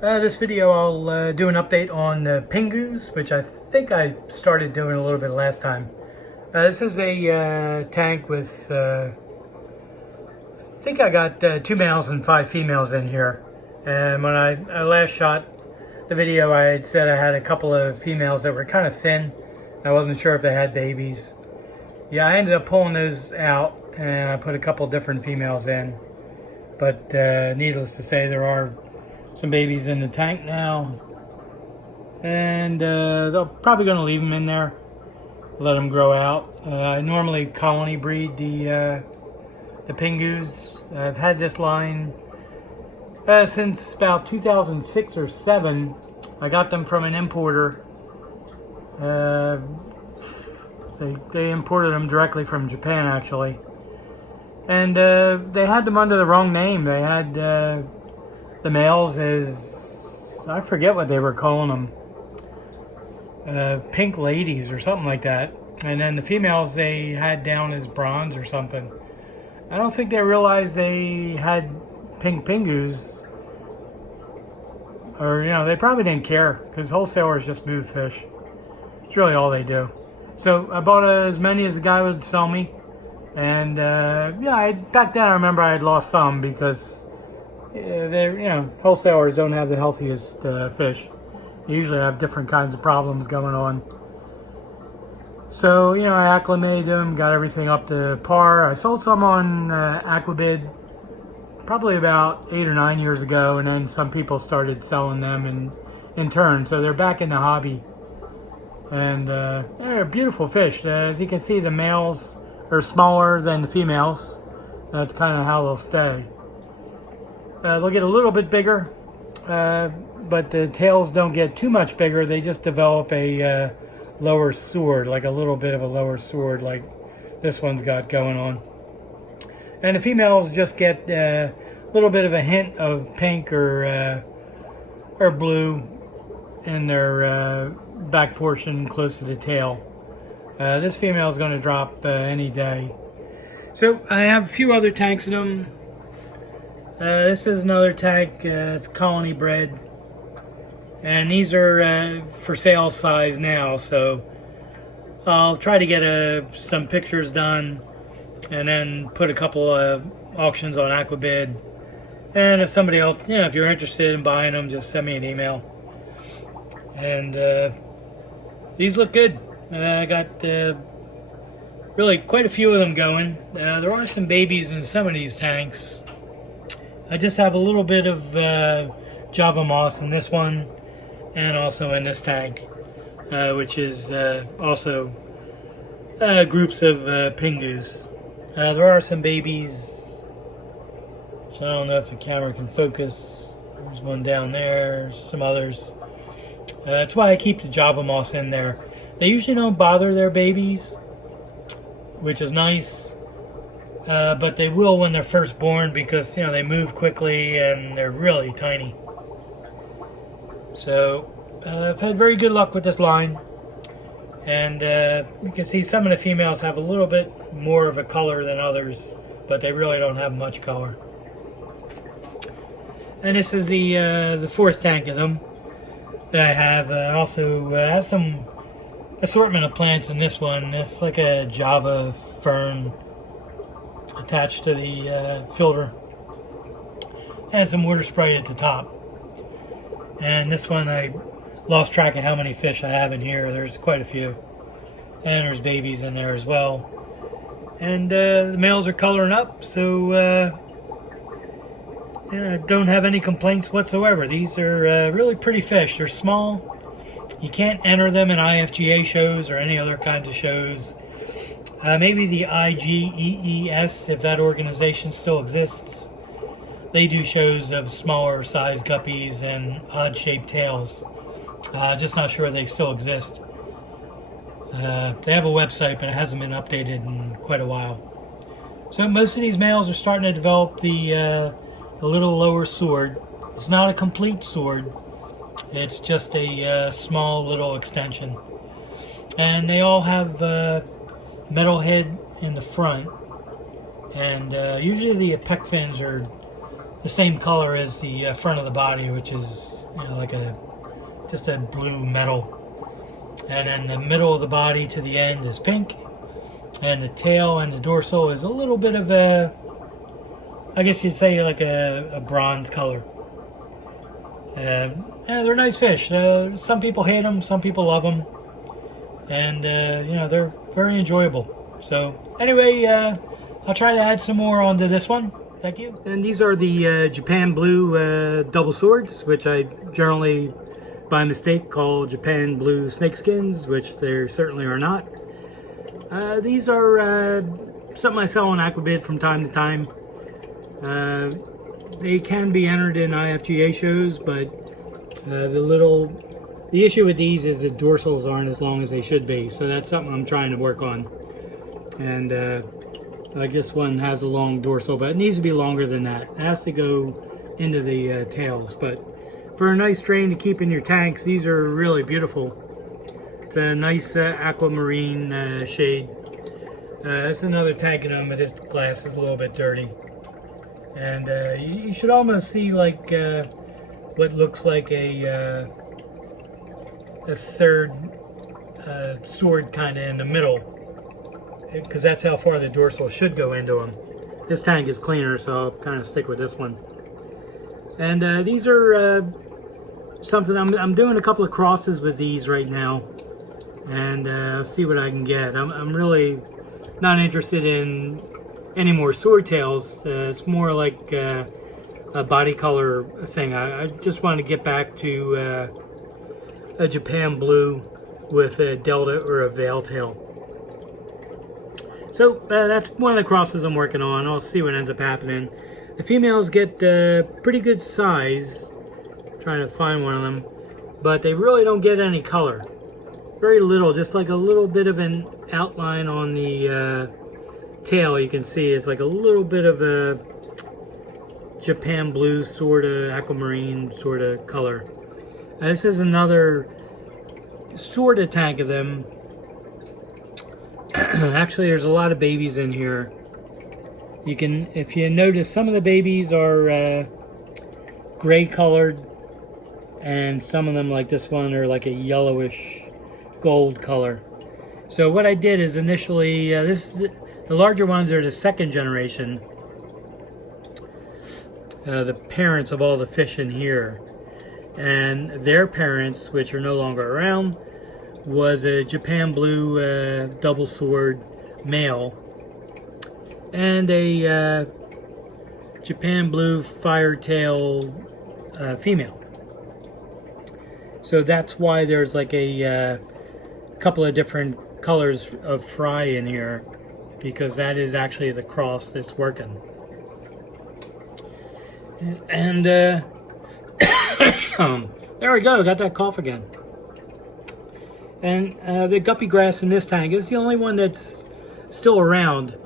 This video I'll do an update on the Pingus, which I think I started doing a little bit last time. This is a tank with, I think I got 2 males and 5 females in here. And when I last shot the video, I had said I had a couple of females that were kind of thin. I wasn't sure if they had babies. Yeah, I ended up pulling those out and I put a couple different females in. But needless to say, there are some babies in the tank now, and they're probably going to leave them in there, let them grow out. I normally colony breed the Pingus. I've had this line since about 2006 or 7. I got them from an importer. They imported them directly from Japan, actually, and they had them under the wrong name. They had the males is, I forget what they were calling them, pink ladies or something like that. And then the females they had down as bronze or something. I don't think they realized they had pink Pingus. Or, you know, they probably didn't care because wholesalers just move fish. It's really all they do. So I bought as many as the guy would sell me. And, yeah, back then I remember I had lost some because wholesalers don't have the healthiest fish. They usually have different kinds of problems going on. So, I acclimated them, got everything up to par. I sold some on Aquabid probably about 8 or 9 years ago, and then some people started selling them in turn. So they're back in the hobby. And they're beautiful fish. As you can see, the males are smaller than the females. That's kind of how they'll stay. They'll get a little bit bigger, but the tails don't get too much bigger. They just develop a lower sword, like a little bit of a lower sword like this one's got going on. And the females just get a little bit of a hint of pink or blue in their back portion close to the tail. This female is going to drop any day. So I have a few other tanks in them. This is another tank, it's colony bred, and these are for sale size now, so I'll try to get some pictures done and then put a couple of auctions on Aquabid. And if somebody else, if you're interested in buying them, just send me an email. And these look good. I got really quite a few of them going. There are some babies in some of these tanks. I just have a little bit of Java moss in this one and also in this tank, which is also groups of Pingus. There are some babies, so I don't know if the camera can focus. There's one down there, some others. That's why I keep the Java moss in there. They usually don't bother their babies, which is nice. But they will when they're first born because, they move quickly and they're really tiny. So, I've had very good luck with this line. And you can see some of the females have a little bit more of a color than others, but they really don't have much color. And this is the fourth tank of them that I have. I also have some assortment of plants in this one. It's like a Java fern attached to the filter, and some water spray at the top. And this one I lost track of how many fish I have in here. There's quite a few, and there's babies in there as well. And the males are coloring up, so I don't have any complaints whatsoever. These are really pretty fish. They're small. You can't enter them in IFGA shows or any other kinds of shows. Maybe the IGEES, if that organization still exists. They do shows of smaller size guppies and odd-shaped tails. Just not sure they still exist. They have a website, but it hasn't been updated in quite a while. So most of these males are starting to develop the little lower sword. It's not a complete sword. It's just a small little extension. And they all have metal head in the front, and usually the pec fins are the same color as the front of the body, which is, you know, like just a blue metal. And then the middle of the body to the end is pink, and the tail and the dorsal is a little bit of a, I guess you'd say, like a bronze color. Yeah, they're nice fish. Some people hate them, some people love them, and you know, they're very enjoyable. So anyway, I'll try to add some more onto this one. Thank you. And these are the Japan Blue double swords, which I generally, by mistake, call Japan Blue snakeskins, which they certainly are not. These are something I sell on Aquabid from time to time. They can be entered in IFGA shows, but the issue with these is the dorsals aren't as long as they should be, so that's something I'm trying to work on. And like this one has a long dorsal, but it needs to be longer than that. It has to go into the tails, but for a nice strain to keep in your tanks, these are really beautiful. It's a nice aquamarine shade. That's another tank of them, but this glass is a little bit dirty. And you should almost see like what looks like a third sword kind of in the middle, because that's how far the dorsal should go into them. This tank is cleaner, so I'll kind of stick with this one. And these are something I'm doing a couple of crosses with these right now, and see what I can get. I'm really not interested in any more swordtails. It's more like a body color thing. I just want to get back to a Japan Blue with a delta or a veil tail. So that's one of the crosses I'm working on. I'll see what ends up happening. The females get pretty good size. I'm trying to find one of them, but they really don't get any color. Very little, just like a little bit of an outline on the tail. You can see it's like a little bit of a Japan Blue sort of aquamarine sort of color. This is another sort of tank of them. Actually, there's a lot of babies in here. You can, if you notice, some of the babies are gray colored, and some of them, like this one, are like a yellowish gold color. So what I did is initially, the larger ones are the second generation, the parents of all the fish in here, and their parents, which are no longer around, was a Japan Blue double sword male and a Japan Blue Firetail female. So that's why there's like a couple of different colors of fry in here, because that is actually the cross that's working. And there we go, got that cough again. And the guppy grass in this tank is the only one that's still around,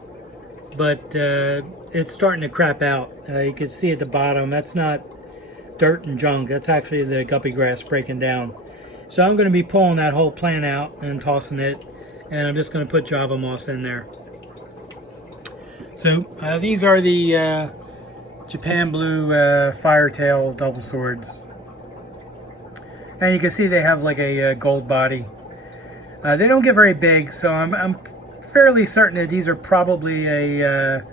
but it's starting to crap out. You can see at the bottom, that's not dirt and junk, that's actually the guppy grass breaking down. So I'm going to be pulling that whole plant out and tossing it, and I'm just going to put Java moss in there. So these are the Japan Blue Firetail double swords. And you can see they have like a gold body. They don't get very big, so I'm fairly certain that these are probably a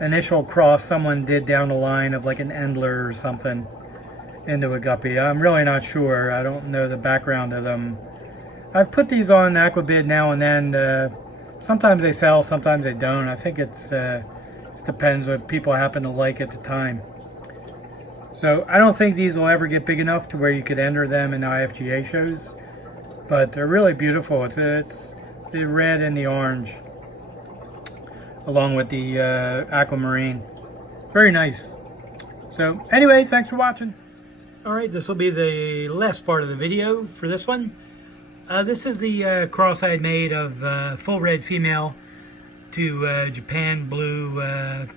initial cross someone did down the line of like an Endler or something into a guppy. I'm really not sure. I don't know the background of them. I've put these on Aquabid now and then. Sometimes they sell, sometimes they don't. I think it depends what people happen to like at the time. So I don't think these will ever get big enough to where you could enter them in IFGA shows, but they're really beautiful. It's the red and the orange, along with the aquamarine. Very nice. So anyway, thanks for watching. All right, this will be the last part of the video for this one. This is the cross I had made of full red female to Japan Blue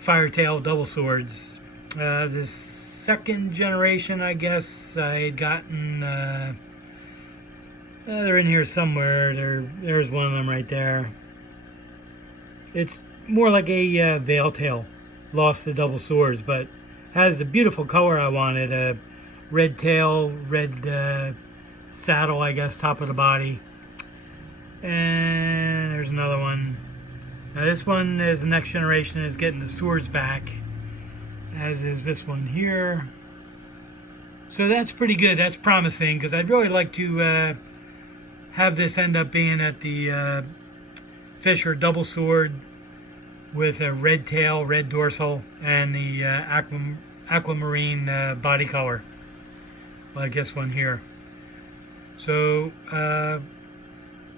Firetail double swords. The second generation, I guess, I had gotten, they're in here somewhere. There's one of them right there. It's more like a veil tail lost the double swords, but has the beautiful color I wanted. A red tail, red saddle, I guess, top of the body. And there's another one. Now this one is the next generation, is getting the swords back, as is this one here. So that's pretty good. That's promising, because I'd really like to have this end up being at the Fisher double sword with a red tail, red dorsal, and the aquamarine body color, like this one here. So,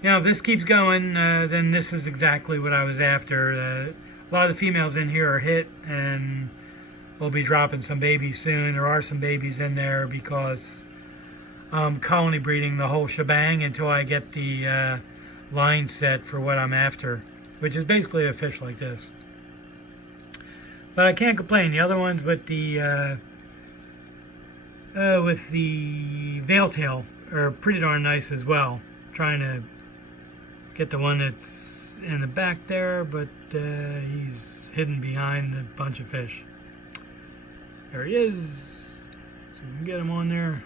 if this keeps going, then this is exactly what I was after. A lot of the females in here are hit, and we'll be dropping some babies soon. There are some babies in there because I'm colony breeding the whole shebang until I get the line set for what I'm after, which is basically a fish like this. But I can't complain. The other ones with the veil-tail are pretty darn nice as well. Trying to get the one that's in the back there, but he's hidden behind a bunch of fish. There he is. So we can get him on there.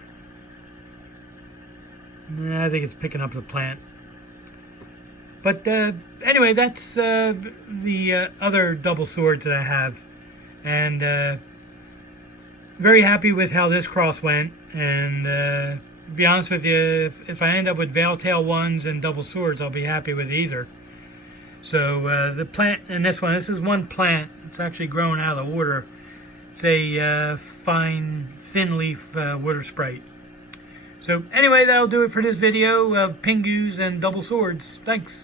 Nah, I think it's picking up the plant. But anyway, that's the other double swords that I have. And very happy with how this cross went. And to be honest with you, if I end up with veil-tail ones and double swords, I'll be happy with either. So the plant in this one, this is one plant. It's actually growing out of the water. It's a fine, thin leaf water sprite. So anyway, that'll do it for this video of Pingus and double swords. Thanks.